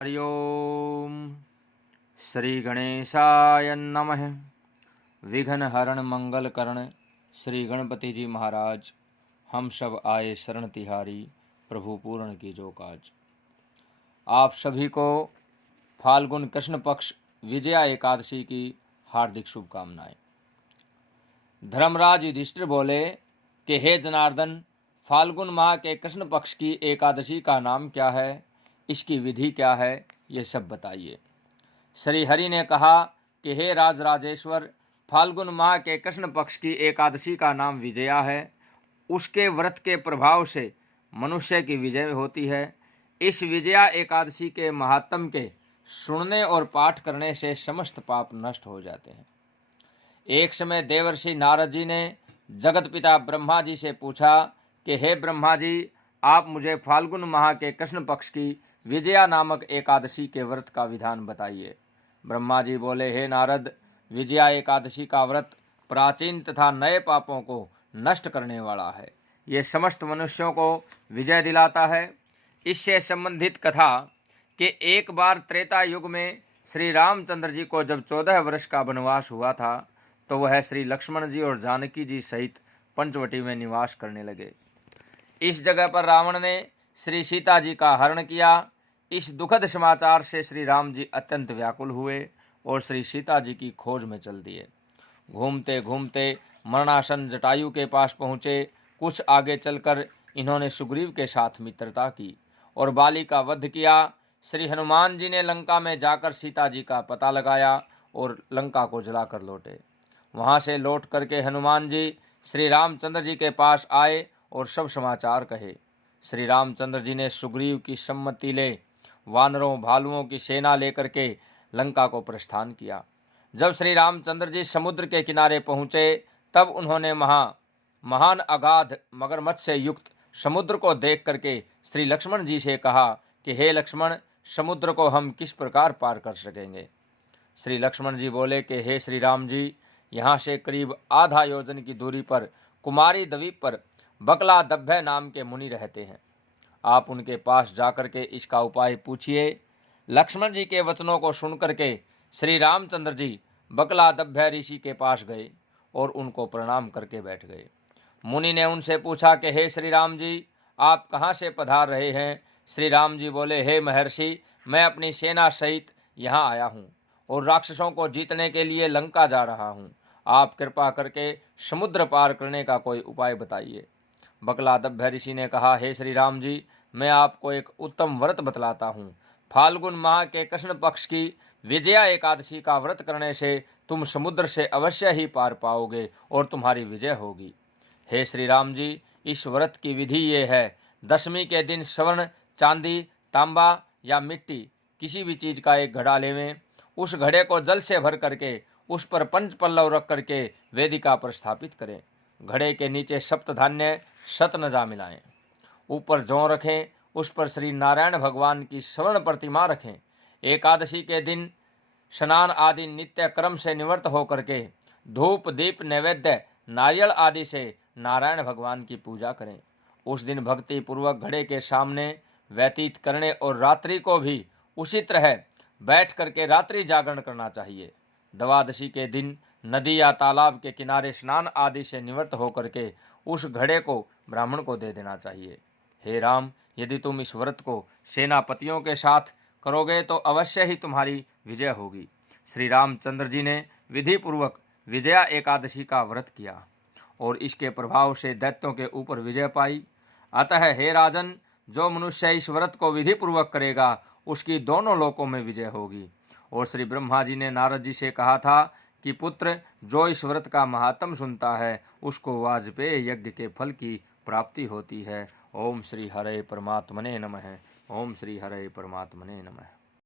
हरि ओम। श्री गणेशाय नमः। विघ्न हरण मंगल करण श्री गणपति जी महाराज, हम सब आए शरण तिहारी, प्रभु पूर्ण की जो काज। आप सभी को फाल्गुन कृष्ण पक्ष विजया एकादशी की हार्दिक शुभकामनाएं। धर्मराज युधिष्ठिर बोले कि हे जनार्दन, फाल्गुन माह के कृष्ण पक्ष की एकादशी का नाम क्या है, इसकी विधि क्या है, ये सब बताइए। श्री हरि ने कहा कि हे राजराजेश्वर, फाल्गुन माह के कृष्ण पक्ष की एकादशी का नाम विजया है। उसके व्रत के प्रभाव से मनुष्य की विजय होती है। इस विजया एकादशी के महात्म के सुनने और पाठ करने से समस्त पाप नष्ट हो जाते हैं। एक समय देवर्षि नारद जी ने जगत पिता ब्रह्मा जी से पूछा कि हे ब्रह्मा जी, आप मुझे फाल्गुन माह के कृष्ण पक्ष की विजया नामक एकादशी के व्रत का विधान बताइए। ब्रह्मा जी बोले, हे नारद, विजया एकादशी का व्रत प्राचीन तथा नए पापों को नष्ट करने वाला है। ये समस्त मनुष्यों को विजय दिलाता है। इससे संबंधित कथा कि एक बार त्रेता युग में श्री रामचंद्र जी को जब 14 वर्ष का वनवास हुआ था, तो वह श्री लक्ष्मण जी और जानकी जी सहित पंचवटी में निवास करने लगे। इस जगह पर रावण ने श्री सीता जी का हरण किया। इस दुखद समाचार से श्री राम जी अत्यंत व्याकुल हुए और श्री सीता जी की खोज में चल दिए। घूमते घूमते मरणासन जटायु के पास पहुँचे। कुछ आगे चलकर इन्होंने सुग्रीव के साथ मित्रता की और बाली का वध किया। श्री हनुमान जी ने लंका में जाकर सीता जी का पता लगाया और लंका को जलाकर लौटे। वहाँ से लौट करके हनुमान जी श्री रामचंद्र जी के पास आए और सब समाचार कहे। श्री रामचंद्र जी ने सुग्रीव की सम्मति ले वानरों भालुओं की सेना लेकर के लंका को प्रस्थान किया। जब श्री रामचंद्र जी समुद्र के किनारे पहुँचे, तब उन्होंने महान अगाध मगरमच्छ से युक्त समुद्र को देख करके श्री लक्ष्मण जी से कहा कि हे लक्ष्मण, समुद्र को हम किस प्रकार पार कर सकेंगे। श्री लक्ष्मण जी बोले कि हे श्री राम जी, यहाँ से करीब आधा योजन की दूरी पर कुमारी द्वीप पर बकला दभ्य नाम के मुनि रहते हैं। आप उनके पास जाकर के इसका उपाय पूछिए। लक्ष्मण जी के वचनों को सुनकर के श्री रामचंद्र जी बकला दभ्य ऋषि के पास गए और उनको प्रणाम करके बैठ गए। मुनि ने उनसे पूछा कि हे श्री राम जी, आप कहाँ से पधार रहे हैं। श्री राम जी बोले, हे महर्षि, मैं अपनी सेना सहित यहाँ आया हूँ और राक्षसों को जीतने के लिए लंका जा रहा हूँ। आप कृपा करके समुद्र पार करने का कोई उपाय बताइए। बकला दभ्य ऋषि ने कहा, हे श्री राम जी, मैं आपको एक उत्तम व्रत बतलाता हूँ। फाल्गुन माह के कृष्ण पक्ष की विजया एकादशी का व्रत करने से तुम समुद्र से अवश्य ही पार पाओगे और तुम्हारी विजय होगी। हे श्री राम जी, इस व्रत की विधि ये है। दशमी के दिन स्वर्ण, चांदी, तांबा या मिट्टी किसी भी चीज का एक घड़ा लेवें। उस घड़े को जल से भर करके उस पर पंच पल्लव रख करके वेदिका पर स्थापित करें। घड़े के नीचे सप्तधान्य शतनजा मिलाएं। ऊपर जौ रखें। उस पर श्री नारायण भगवान की स्वर्ण प्रतिमा रखें। एकादशी के दिन स्नान आदि नित्य क्रम से निवृत्त होकर के धूप दीप नैवेद्य नारियल आदि से नारायण भगवान की पूजा करें। उस दिन भक्ति पूर्वक घड़े के सामने व्यतीत करने और रात्रि को भी उसी तरह बैठ करके रात्रि जागरण करना चाहिए। द्वादशी के दिन नदी या तालाब के किनारे स्नान आदि से निवृत्त होकर के उस घड़े को ब्राह्मण को दे देना चाहिए। हे राम, यदि तुम इस व्रत को सेनापतियों के साथ करोगे तो अवश्य ही तुम्हारी विजय होगी। श्री रामचंद्र जी ने विधि पूर्वक विजया एकादशी का व्रत किया और इसके प्रभाव से दैत्यों के ऊपर विजय पाई। अतः हे राजन, जो मनुष्य इस व्रत को विधि पूर्वक करेगा उसकी दोनों लोकों में विजय होगी। और श्री ब्रह्मा जी ने नारद जी से कहा था कि पुत्र, जो इस व्रत का महात्म सुनता है उसको वाजपेय यज्ञ के फल की प्राप्ति होती है। ओम श्री हरे परमात्मने नमः। ओम श्री हरे परमात्मने नमः।